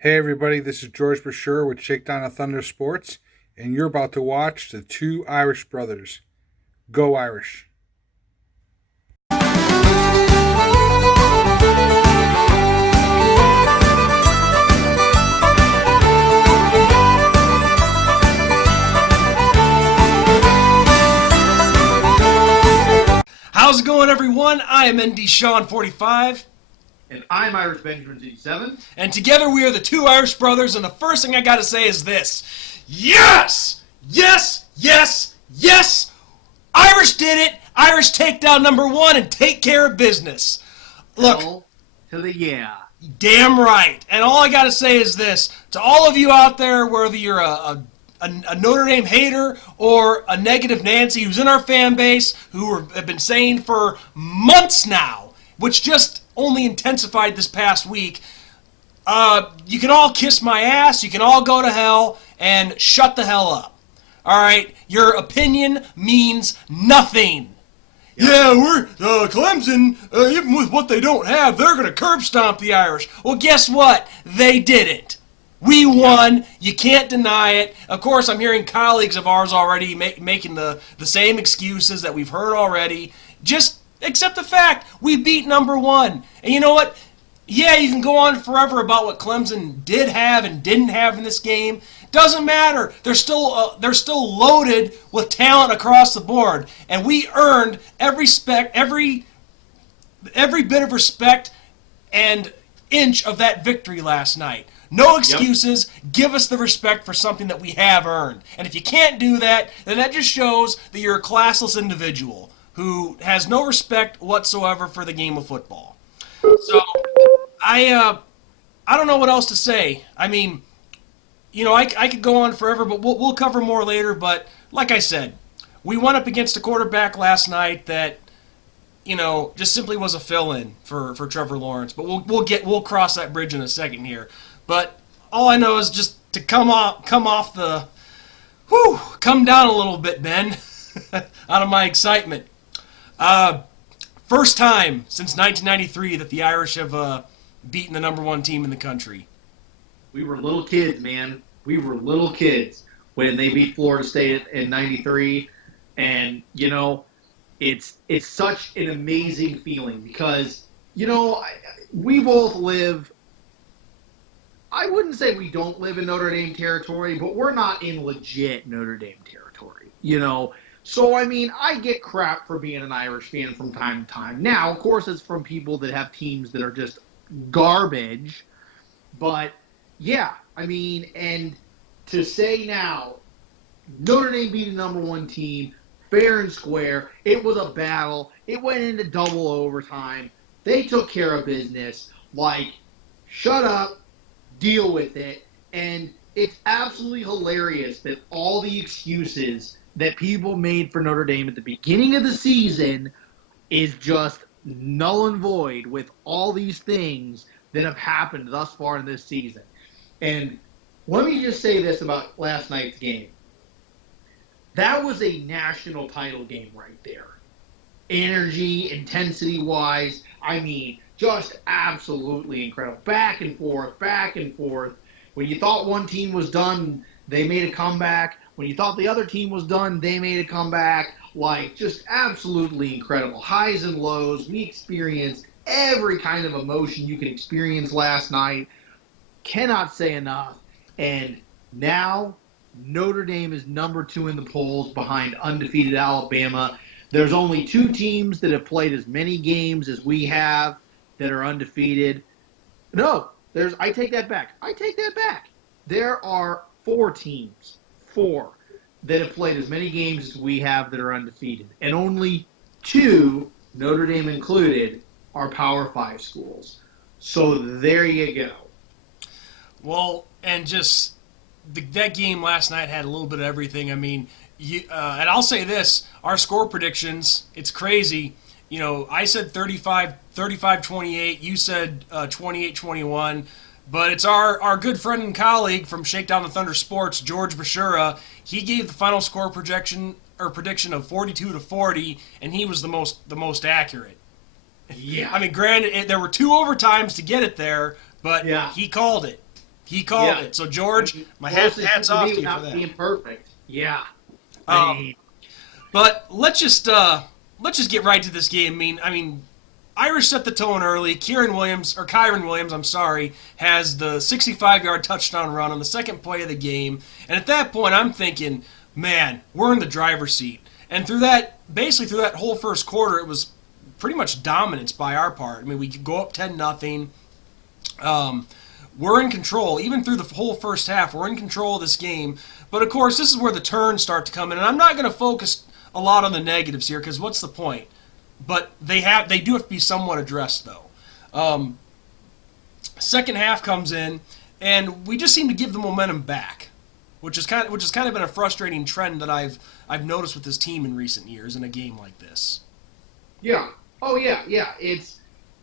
Hey everybody, this is George Brasher with Shakedown of Thunder Sports, and you're about to watch the two Irish brothers. Go Irish. How's it going, everyone? I am ND Sean 45, And I'm Irish Benjamin 87. and together we are the two Irish brothers. And the first thing I gotta say is this: yes, yes, yes, yes! Irish did it. Irish takedown #1 and take care of business. Look, Hell to the yeah. damn right. And all I gotta say is this to all of you out there, whether you're a Notre Dame hater or a negative Nancy who's in our fan base, have been saying for months now, which just only intensified this past week, you can all kiss my ass, you can all go to hell, and shut the hell up. All right? Your opinion means nothing. Yeah, we're Clemson, even with what they don't have, they're going to curb stomp the Irish. Well, guess what? They didn't. We won. You can't deny it. Of course, I'm hearing colleagues of ours already making the same excuses that we've heard already. Just accept the fact we beat #1. And you know what? Yeah, you can go on forever about what Clemson did have and didn't have in this game. Doesn't matter. They're still loaded with talent across the board, and we earned every bit of respect and inch of that victory last night. No excuses. Yep. Give us the respect for something that we have earned. And if you can't do that, then that just shows that you're a classless individual who has no respect whatsoever for the game of football. So, I don't know what else to say. I mean, I could go on forever, but we'll cover more later. But like I said, we went up against a quarterback last night that, just simply was a fill-in for Trevor Lawrence. But we'll cross that bridge in a second here. But all I know is just to come down a little bit, Ben, out of my excitement. First time since 1993 that the Irish have beaten the #1 team in the country. We were little kids, man. We were little kids when they beat Florida State in '93, and it's such an amazing feeling because we both live. I wouldn't say we don't live in Notre Dame territory, but we're not in legit Notre Dame territory, So, I get crap for being an Irish fan from time to time. Now, of course, it's from people that have teams that are just garbage. But, yeah, and to say now, Notre Dame beat a #1 team, fair and square. It was a battle. It went into double overtime. They took care of business. Shut up. Deal with it. And it's absolutely hilarious that all the excuses that people made for Notre Dame at the beginning of the season is just null and void with all these things that have happened thus far in this season. And let me just say this about last night's game. That was a national title game right there. Energy, intensity-wise, just absolutely incredible. Back and forth, back and forth. When you thought one team was done, they made a comeback. When you thought the other team was done, they made a comeback. Just absolutely incredible. Highs and lows. We experienced every kind of emotion you can experience last night. Cannot say enough. And now, Notre Dame is #2 in the polls behind undefeated Alabama. There's only 2 teams that have played as many games as we have that are undefeated. No, I take that back. There are 4 teams, that have played as many games as we have that are undefeated. And only 2, Notre Dame included, are Power 5 schools. So there you go. Well, and just that game last night had a little bit of everything. And I'll say this, our score predictions, it's crazy. I said 35-28, you said 28-21, but it's our good friend and colleague from Shakedown the Thunder Sports, George Brasher. He gave the final score prediction of 42-40, and he was the most accurate. Yeah. Granted, there were 2 overtimes to get it there, but yeah. He called it. He called it. So, George, my hats off to you for that. Being perfect. Yeah. Um, but let's just get right to this game. I mean, Irish set the tone early. Kyron Williams, I'm sorry, has the 65-yard touchdown run on the second play of the game. And at that point, I'm thinking, man, we're in the driver's seat. And through that whole first quarter, it was pretty much dominance by our part. I mean, we could go up 10-0. We're in control. Even through the whole first half, we're in control of this game. But, of course, this is where the turns start to come in. And I'm not going to focus a lot on the negatives here, because what's the point? But they do have to be somewhat addressed, though. Second half comes in, and we just seem to give the momentum back, which has kind of been a frustrating trend that I've noticed with this team in recent years in a game like this. Yeah. Oh yeah. It's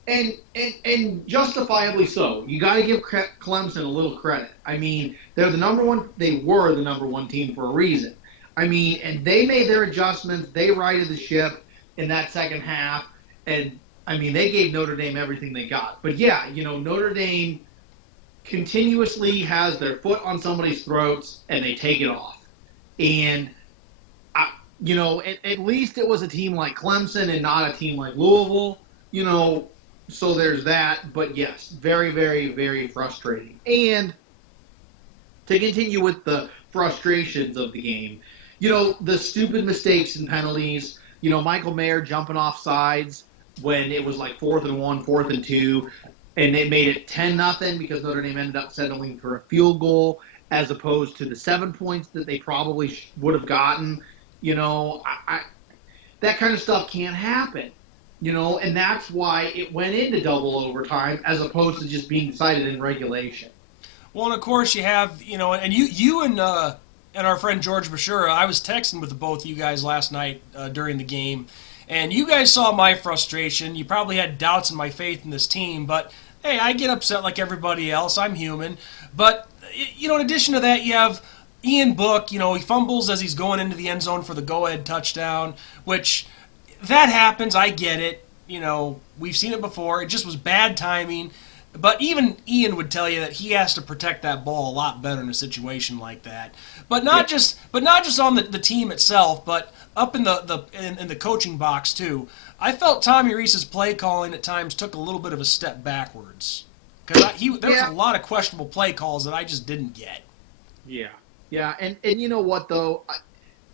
and justifiably so. You got to give Clemson a little credit. I mean, they were the number one team for a reason. I mean, and they made their adjustments. They righted the ship in that second half, and I mean, they gave Notre Dame everything they got. But yeah, Notre Dame continuously has their foot on somebody's throats, and they take it off. And at least it was a team like Clemson and not a team like Louisville. So there's that. But yes, very, very, very frustrating. And to continue with the frustrations of the game, the stupid mistakes and penalties. Michael Mayer jumping off sides when it was like 4th and 1, 4th and 2, and they made it 10-0 because Notre Dame ended up settling for a field goal as opposed to the 7 points that they probably would have gotten. That kind of stuff can't happen. And that's why it went into double overtime as opposed to just being decided in regulation. Well, and of course you have, and you and our friend George Bashura, I was texting with both of you guys last night during the game, and you guys saw my frustration. You probably had doubts in my faith in this team, but hey, I get upset like everybody else. I'm human. But, in addition to that, you have Ian Book. He fumbles as he's going into the end zone for the go-ahead touchdown, which that happens. I get it. We've seen it before. It just was bad timing. But even Ian would tell you that he has to protect that ball a lot better in a situation like that. But not just on the team itself, but up in the coaching box too. I felt Tommy Rees's play calling at times took a little bit of a step backwards because there was a lot of questionable play calls that I just didn't get. Yeah, and you know what though,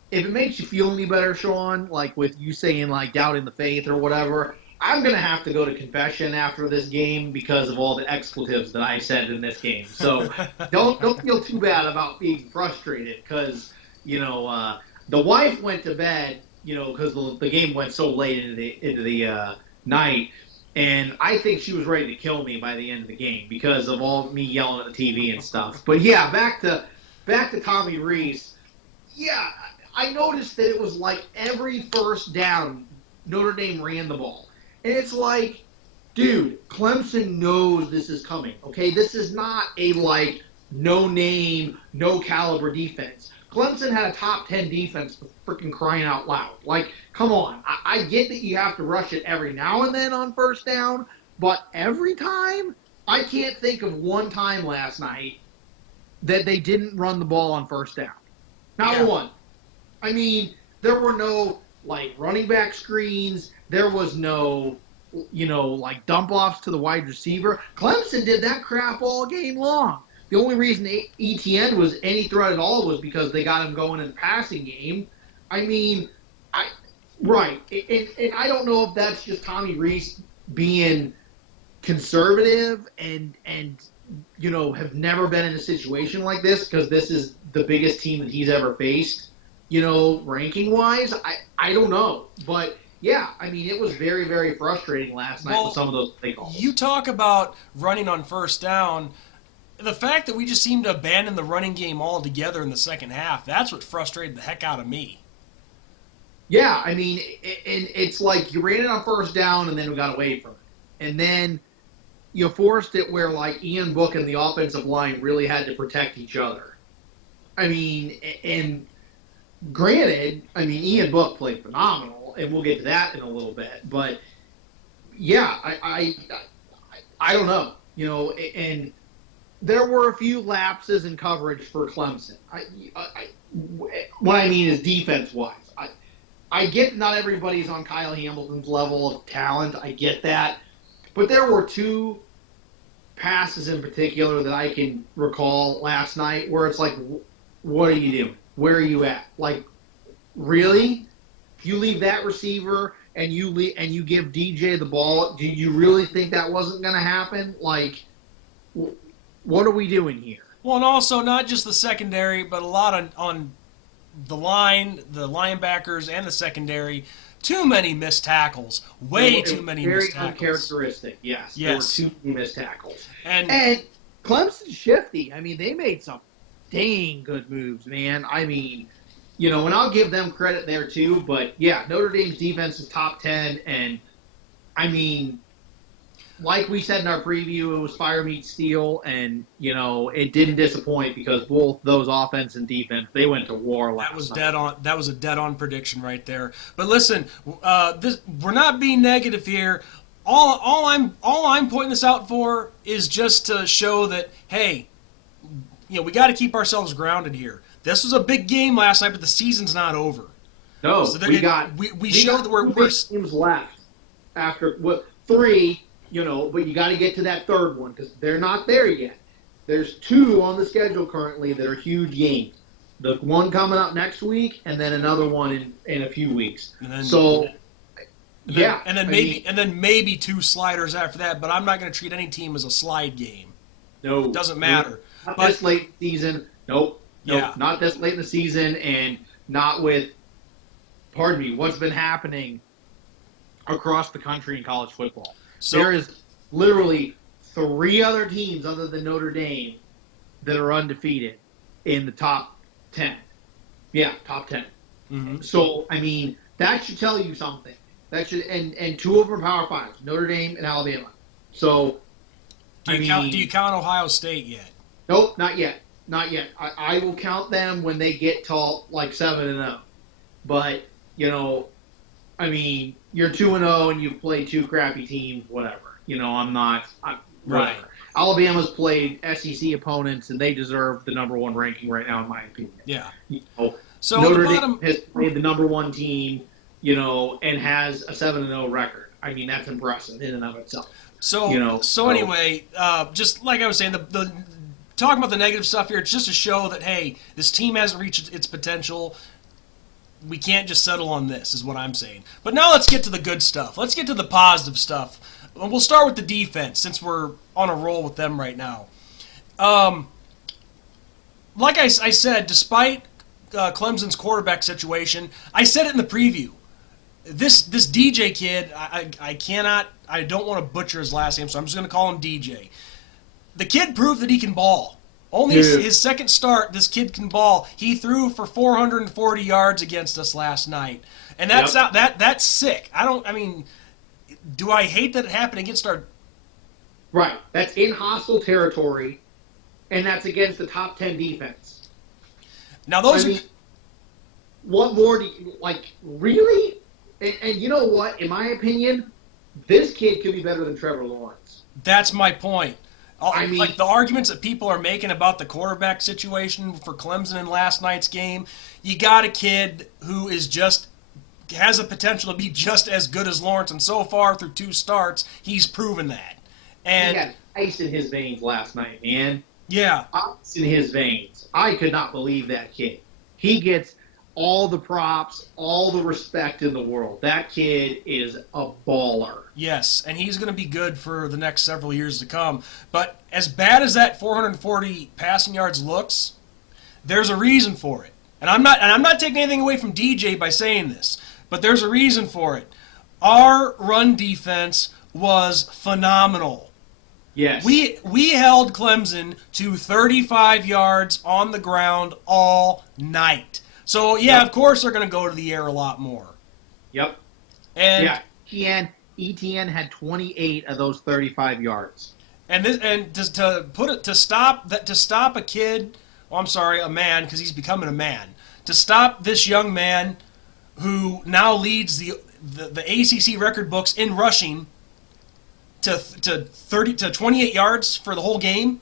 if it makes you feel any better, Sean, like with you saying like doubting the faith or whatever. I'm going to have to go to confession after this game because of all the expletives that I said in this game. So don't feel too bad about being frustrated because, the wife went to bed, because the game went so late into the night. And I think she was ready to kill me by the end of the game because of all me yelling at the TV and stuff. But yeah, back to Tommy Rees. Yeah, I noticed that it was like every first down, Notre Dame ran the ball. And it's like, dude, Clemson knows this is coming, okay? This is not a, no-name, no-caliber defense. Clemson had a top 10 defense for freaking crying out loud. Come on. I get that you have to rush it every now and then on first down, but every time, I can't think of one time last night that they didn't run the ball on first down. Not one. I mean, there were no, running back screens. There was no, dump offs to the wide receiver. Clemson did that crap all game long. The only reason ETN was any threat at all was because they got him going in the passing game. I mean, right. And I don't know if that's just Tommy Rees being conservative and have never been in a situation like this because this is the biggest team that he's ever faced, ranking-wise. I don't know. But yeah, I mean, it was very, very frustrating last night with some of those play calls. You talk about running on first down. The fact that we just seemed to abandon the running game altogether in the second half, that's what frustrated the heck out of me. Yeah, I mean, it's like you ran it on first down and then we got away from it. And then you forced it where, Ian Book and the offensive line really had to protect each other. I mean, and granted, Ian Book played phenomenal. And we'll get to that in a little bit, but yeah, I don't know, and there were a few lapses in coverage for Clemson. What I mean is defense-wise. I get not everybody's on Kyle Hamilton's level of talent. I get that. But there were two passes in particular that I can recall last night where it's like, what are you doing? Where are you at? Like, really? You leave that receiver and you give DJ the ball. Do you really think that wasn't going to happen? Like, what are we doing here? Well, and also not just the secondary, but a lot on the line, the linebackers, and the secondary. Too many missed tackles. Way too many missed tackles. Very uncharacteristic, yes. Yes. There were too many missed tackles. And Clemson's shifty. I mean, they made some dang good moves, man. I mean, and I'll give them credit there too. But, yeah, Notre Dame's defense is top 10. And, I mean, like we said in our preview, it was fire meets steel. And, it didn't disappoint because both those offense and defense, they went to war last night. That was a dead-on prediction right there. But listen, we're not being negative here. All I'm pointing this out for is just to show that, hey, we got to keep ourselves grounded here. This was a big game last night, but the season's not over. No, so we showed that we're teams left after three. But you got to get to that third one because they're not there yet. There's two on the schedule currently that are huge games. The one coming up next week, and then another one in a few weeks. And then maybe two sliders after that. But I'm not going to treat any team as a slide game. No, it doesn't matter. Not this late in the season. Nope. Yeah. Not this late in the season, and not with. Pardon me. What's been happening across the country in college football? So, there is literally 3 other teams other than Notre Dame that are undefeated in the top 10. Yeah, top 10. Mm-hmm. So, I mean, that should tell you something. That should, and 2 of them are Power 5s, Notre Dame and Alabama. So, do you count Ohio State yet? Nope, not yet. Not yet. I will count them when they get to like 7-0. But, I mean, you're 2-0 and you play 2 crappy teams, whatever. Whatever. Right. Alabama's played SEC opponents and they deserve the number 1 ranking right now, in my opinion. Yeah. So Notre Dame has played the number 1 team, and has a 7-0 record. I mean, that's impressive in and of itself. Anyway, just like I was saying, the talking about the negative stuff here, it's just to show that, hey, this team hasn't reached its potential. We can't just settle on this, is what I'm saying. But now let's get to the good stuff. Let's get to the positive stuff. We'll start with the defense, since we're on a roll with them right now. Like I said, despite Clemson's quarterback situation, I said it in the preview. This DJ kid, I don't want to butcher his last name, so I'm just going to call him DJ. The kid proved that he can ball. Only his second start, this kid can ball. He threw for 440 yards against us last night, and that's sick. Do I hate that it happened against our? Right, that's in hostile territory, and that's against the top 10 defense. Now what more do you like? Really? And you know what? In my opinion, this kid could be better than Trevor Lawrence. That's my point. Like the arguments that people are making about the quarterback situation for Clemson in last night's game, you got a kid who has a potential to be just as good as Lawrence, and so far through 2 starts, he's proven that. And he had ice in his veins last night, man. Yeah. Ice in his veins. I could not believe that kid. He gets all the props, all the respect in the world. That kid is a baller. Yes, and he's going to be good for the next several years to come. But as bad as that 440 passing yards looks, there's a reason for it. And I'm not taking anything away from DJ by saying this, but there's a reason for it. Our run defense was phenomenal. Yes. We held Clemson to 35 yards on the ground all night. So, yeah, Of course they're going to go to the air a lot more. Yep. And ETN had 28 of those 35 yards. To stop a kid, a man, because he's becoming a man. To stop this young man who now leads the ACC record books in rushing to 28 yards for the whole game.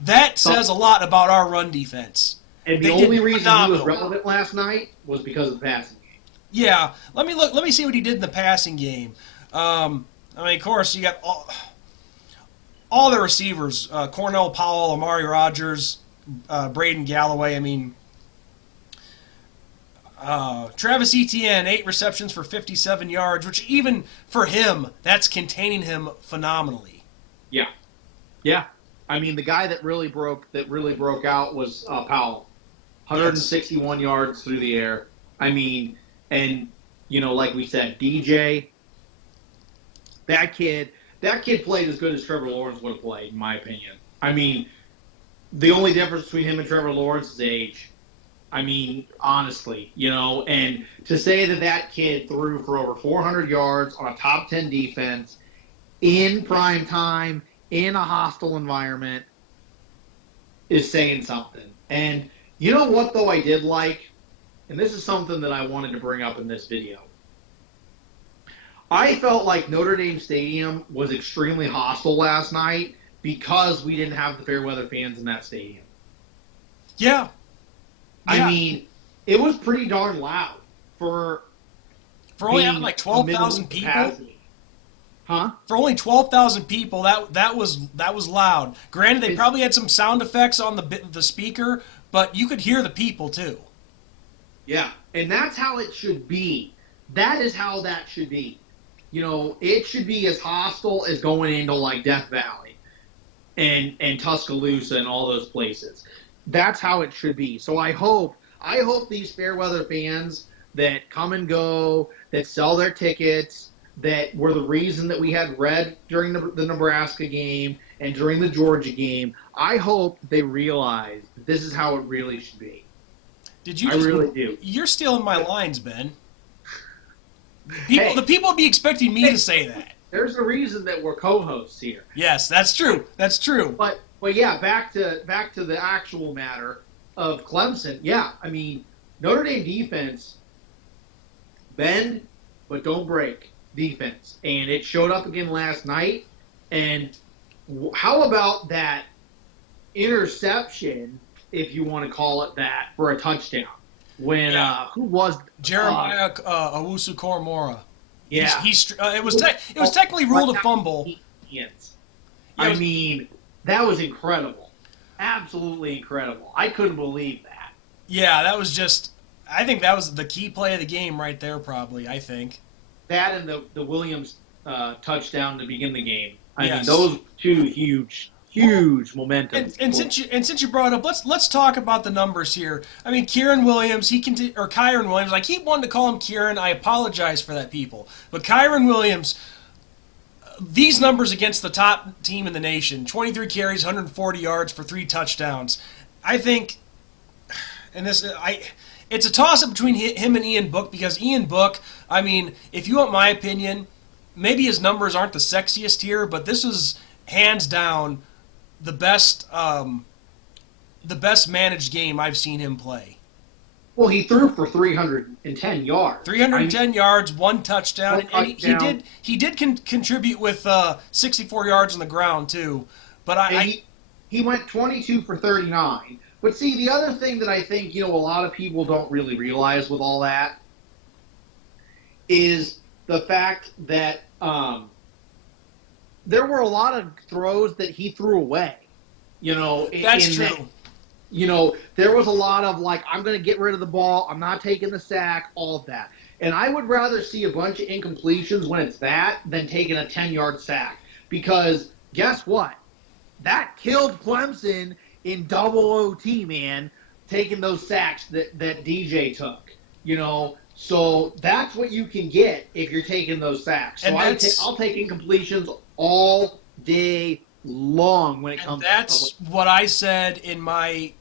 That says a lot about our run defense. And the They only did reason he phenomenal. was relevant last night was because of the passing game. Yeah, let me look. Let me see what he did in the passing game. I mean, of course, you got all the receivers: Cornell Powell, Amari Rogers, Braden Galloway. I mean, Travis Etienne, 8 receptions for 57 yards, which even for him, that's containing him phenomenally. Yeah, yeah. I mean, the guy that really broke out was Powell, 161 yards through the air. I mean, and like we said, DJ, that kid played as good as Trevor Lawrence would have played, in my opinion. I mean, the only difference between him and Trevor Lawrence is age. I mean, honestly, and to say that kid threw for over 400 yards on a top 10 defense in prime time in a hostile environment is saying something. And you know what, though, I did like? And this is something that I wanted to bring up in this video. I felt like Notre Dame Stadium was extremely hostile last night because we didn't have the Fairweather fans in that stadium. Yeah. I mean, it was pretty darn loud for only having like 12,000 people. Capacity. Huh? For only 12,000 people, that was loud. Granted, they probably had some sound effects on the speaker, but you could hear the people too. Yeah, and that's how it should be. That is how that should be. It should be as hostile as going into like Death Valley and Tuscaloosa and all those places. That's how it should be. So I hope these Fairweather fans that come and go, that sell their tickets, that were the reason that we had red during the Nebraska game and during the Georgia game, I hope they realize that this is how it really should be. I really do. You're stealing my lines, Ben. The people would be expecting me to say that. There's a reason that we're co-hosts here. Yes, that's true. That's true. But yeah, back to the actual matter of Clemson. Yeah, I mean, Notre Dame defense, bend but don't break defense, and it showed up again last night. And how about that interception, if you want to call it that, for a touchdown? When who was Jeremiah Owusu-Koramoah? Yeah, it was technically ruled a fumble. I mean, that was incredible, absolutely incredible. I couldn't believe that. Yeah, that was just. I think that was the key play of the game right there. Probably, I think. That and the Williams touchdown to begin the game. I mean, those two huge momentum. And since you brought it up, let's talk about the numbers here. I mean, Kyren Williams, Kyren Williams. I keep wanting to call him Kieran. I apologize for that, people. But Kyren Williams, these numbers against the top team in the nation: 23 carries, 140 yards for 3 touchdowns. I think, it's a toss-up between him and Ian Book, because Ian Book, I mean, if you want my opinion, maybe his numbers aren't the sexiest here, but this was hands down the best managed game I've seen him play. Well, he threw for 310 yards. 310 yards, 1 touchdown, and he did contribute with 64 yards on the ground too. But he went 22 for 39. But see, the other thing that I think a lot of people don't really realize with all that is the fact that there were a lot of throws that he threw away. That's true. There was a lot of I'm going to get rid of the ball. I'm not taking the sack, all of that. And I would rather see a bunch of incompletions when it's that than taking a 10-yard sack. Because guess what? That killed Clemson in double OT, man, taking those sacks that DJ took. So that's what you can get if you're taking those sacks. So I'll take incompletions all day long when it comes. That's what I said in my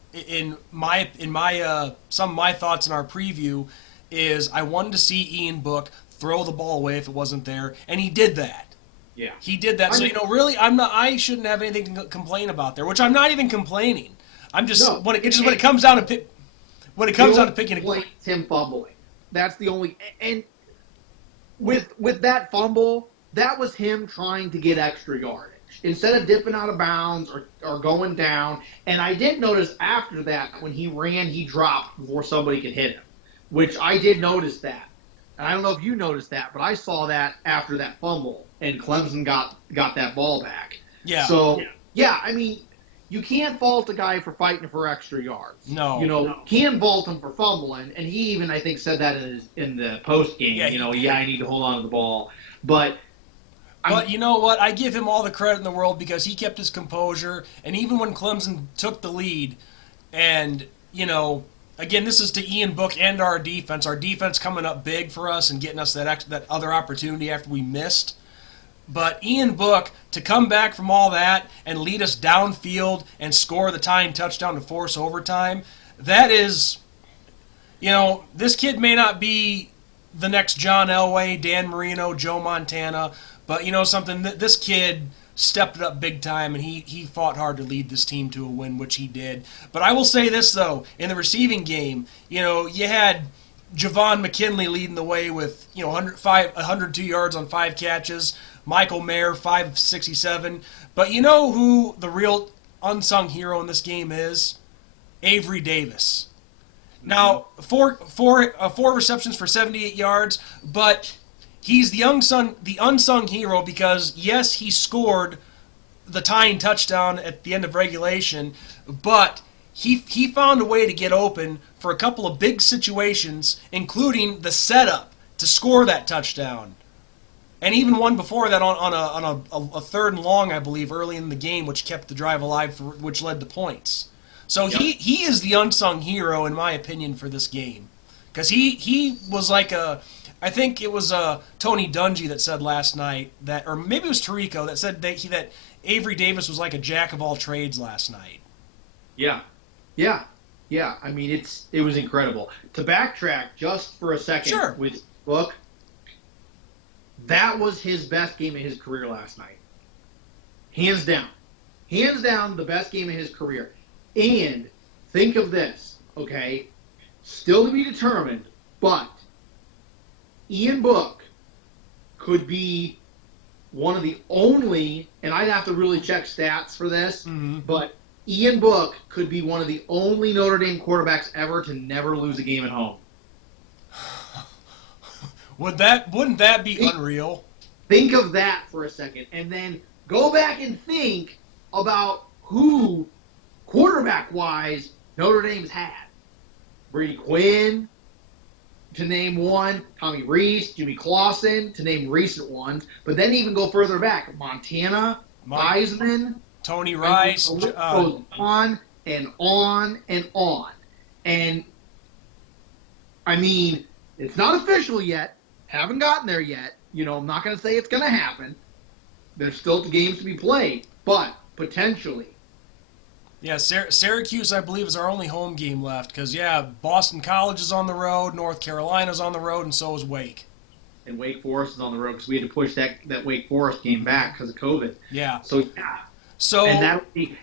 some of my thoughts in our preview. Is I wanted to see Ian Book throw the ball away if it wasn't there, and he did that. Yeah, he did that. Really, I shouldn't have anything to complain about there, which I'm not even complaining. I'm just when it comes down to picking it's him fumbling. That's the only, and with that fumble, that was him trying to get extra yardage. instead of dipping out of bounds or going down. And I did notice after that, when he ran, he dropped before somebody could hit him, which I did notice that. And I don't know if you noticed that, but I saw that after that fumble, and Clemson got that ball back. Yeah. So, yeah, I mean, you can't fault a guy for fighting for extra yards. No. Can fault him for fumbling, and he even, I think, said that in the post game. Yeah, I need to hold on to the ball. But you know what? I give him all the credit in the world because he kept his composure, and even when Clemson took the lead, and, again, this is to Ian Book and our defense. Our defense coming up big for us and getting us that other opportunity after we missed. But Ian Book, to come back from all that and lead us downfield and score the tying touchdown to force overtime, that is, this kid may not be the next John Elway, Dan Marino, Joe Montana, but something, this kid stepped it up big time, and he fought hard to lead this team to a win, which he did. But I will say this, though, in the receiving game, you had Javon McKinley leading the way with 102 yards on 5 catches, Michael Mayer 567. But you know who the real unsung hero in this game is? Avery Davis. Now, four receptions for 78 yards, but he's the unsung hero because, yes, he scored the tying touchdown at the end of regulation, but he found a way to get open for a couple of big situations, including the setup to score that touchdown. And even one before that on a third and long, I believe, early in the game, which kept the drive alive, which led to points. So he is the unsung hero, in my opinion, for this game. Because he was like I think it was Tony Dungy that said last night that, or maybe it was Tirico that said that Avery Davis was like a jack of all trades last night. Yeah. I mean, it was incredible. To backtrack just for a second with Book, that was his best game of his career last night. Hands down, the best game of his career. And think of this, okay? Still to be determined, but Ian Book could be one of the only, and I'd have to really check stats for this, but Ian Book could be one of the only Notre Dame quarterbacks ever to never lose a game at home. Wouldn't that be unreal? Think of that for a second, and then go back and think about who, quarterback-wise, Notre Dame's had. Brady Quinn, to name one, Tommy Rees, Jimmy Clausen, to name recent ones, but then even go further back, Montana, Heisman, Tony Rice, goes on and on and on. And, I mean, it's not official yet. Haven't gotten there yet. I'm not going to say it's going to happen. There's still games to be played, but potentially. Yeah, Syracuse, I believe, is our only home game left because, Boston College is on the road, North Carolina's on the road, and so is Wake. And Wake Forest is on the road because we had to push that Wake Forest game back because of COVID. Yeah. So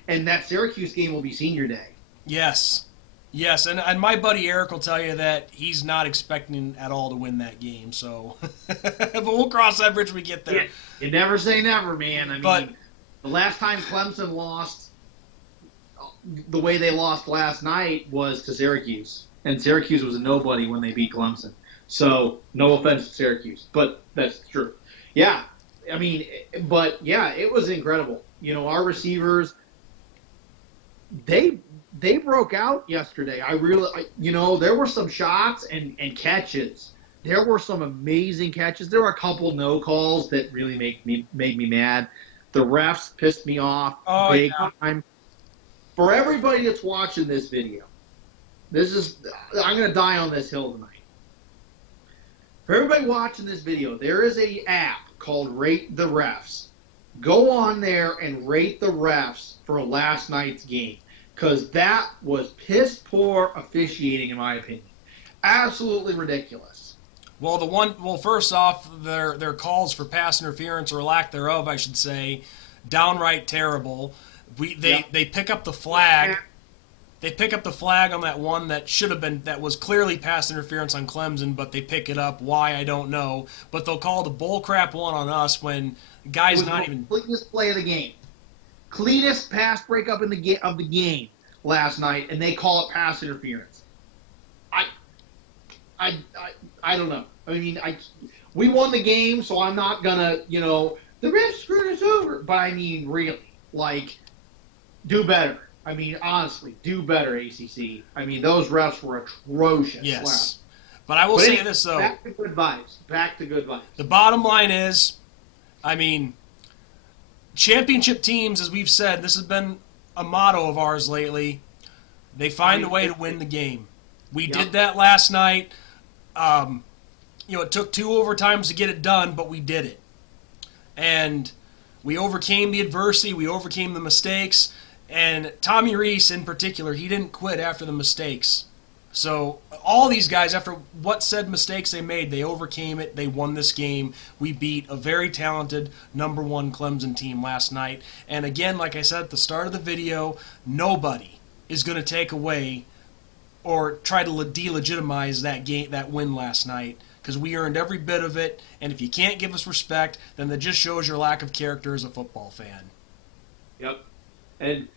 and that Syracuse game will be senior day. Yes, and my buddy Eric will tell you that he's not expecting at all to win that game. So, but we'll cross that bridge when we get there. You never say never, man. I mean, the last time Clemson lost the way they lost last night was to Syracuse, and Syracuse was a nobody when they beat Clemson. So, no offense to Syracuse, but that's true. Yeah, I mean, it was incredible. Our receivers, they broke out yesterday. There were some shots and catches. There were some amazing catches. There were a couple no calls that really made me mad. The refs pissed me off big time. For everybody that's watching this video, I'm going to die on this hill tonight. For everybody watching this video, there is a app called Rate the Refs. Go on there and rate the refs for last night's game. Because that was piss poor officiating, in my opinion. Absolutely ridiculous. Well, first off, their calls for pass interference, or lack thereof, I should say, downright terrible. They pick up the flag. They pick up the flag on that one that was clearly pass interference on Clemson, but they pick it up. Why, I don't know. But they'll call the bullcrap one on us when guys not even. Completeness play of the game. cleanest pass breakup in of the game last night, and they call it pass interference. I don't know. I mean, we won the game, so I'm not gonna, the refs screwed us over. But I mean, really, like, do better. I mean, honestly, do better, ACC. I mean, those refs were atrocious. Yes. But I will say this, though. Back to good vibes. Back to good vibes. The bottom line is, I mean, championship teams, as we've said, this has been a motto of ours lately. They find a way to win the game. We did that last night. It took 2 overtimes to get it done, but we did it. And we overcame the adversity. We overcame the mistakes. And Tommy Rees, in particular, he didn't quit after the mistakes. So all these guys, after what said mistakes they made, they overcame it. They won this game. We beat a very talented #1 Clemson team last night. And again, like I said at the start of the video, nobody is going to take away or try to delegitimize that game, that win last night, because we earned every bit of it. And if you can't give us respect, then that just shows your lack of character as a football fan. Yep. And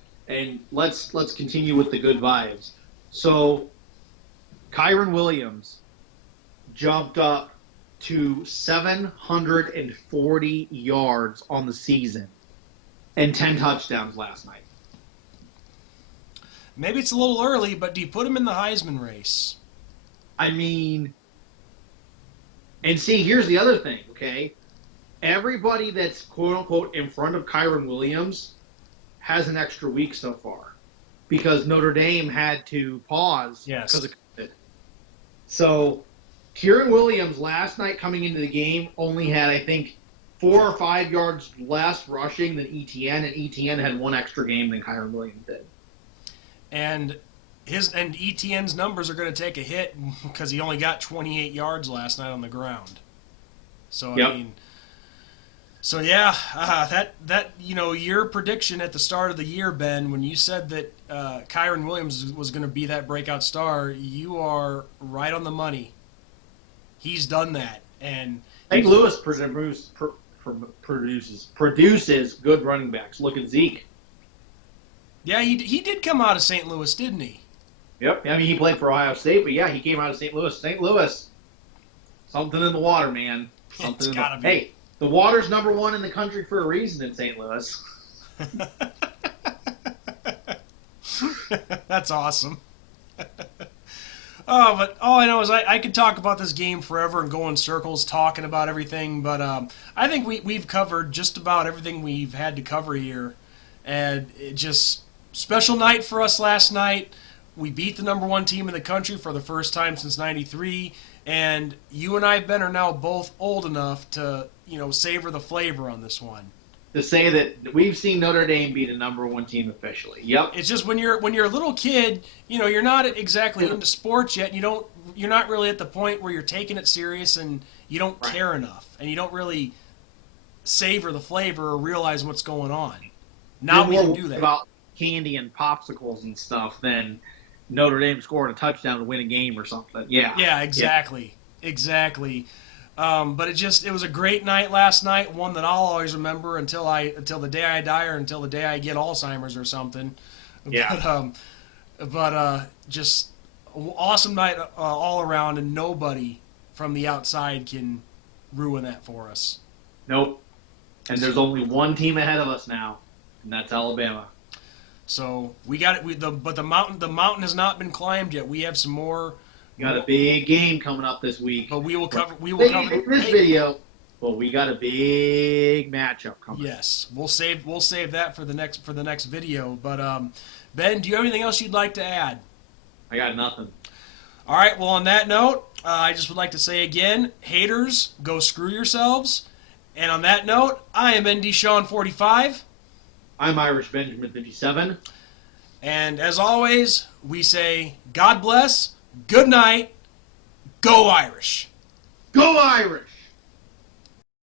let's continue with the good vibes. So Kyron Williams jumped up to 740 yards on the season and 10 touchdowns last night. Maybe it's a little early, but do you put him in the Heisman race? I mean, and see, here's the other thing, okay? Everybody that's quote-unquote in front of Kyron Williams has an extra week so far because Notre Dame had to pause because of COVID. So Kyron Williams last night coming into the game only had, I think, 4 or 5 yards less rushing than ETN, and ETN had 1 extra game than Kyron Williams did. And ETN's numbers are going to take a hit because he only got 28 yards last night on the ground. So I mean, so yeah, that your prediction at the start of the year, Ben, when you said that Kyron Williams was going to be that breakout star, you are right on the money. He's done that, and St. Louis produces good running backs. Look at Zeke. Yeah, he did come out of St. Louis, didn't he? Yep. I mean, he played for Ohio State, but yeah, he came out of St. Louis. St. Louis, something in the water, man. It's gotta be. Hey, the water's #1 in the country for a reason in St. Louis. That's awesome. But all I know is I could talk about this game forever and go in circles talking about everything, but I think we've covered just about everything we've had to cover here. And it just special night for us last night. We beat the #1 team in the country for the first time since '93, and you and I, Ben, are now both old enough to savor the flavor on this one. To say that we've seen Notre Dame beat a #1 team officially. Yep. It's just when you're a little kid, you're not exactly into sports yet. You're not really at the point where you're taking it serious and you don't care enough, and you don't really savor the flavor or realize what's going on. Now we can do that. About candy and popsicles and stuff than Notre Dame scoring a touchdown to win a game or something. Yeah. Yeah, exactly. Yeah. Exactly. But it was a great night last night, one that I'll always remember until the day I die or until the day I get Alzheimer's or something. Yeah. But just awesome night all around, and nobody from the outside can ruin that for us. Nope. And there's only one team ahead of us now, and that's Alabama. So we got it. But the mountain has not been climbed yet. We have some more. We got a big game coming up this week. But we will cover this video. Well, we got a big matchup coming. Yes, we'll save that for the next video. But Ben, do you have anything else you'd like to add? I got nothing. All right. Well, on that note, I just would like to say again, haters, go screw yourselves. And on that note, I am ND Sean 45. I'm Irish Benjamin 57. And as always, we say God bless, good night, go Irish. Go Irish!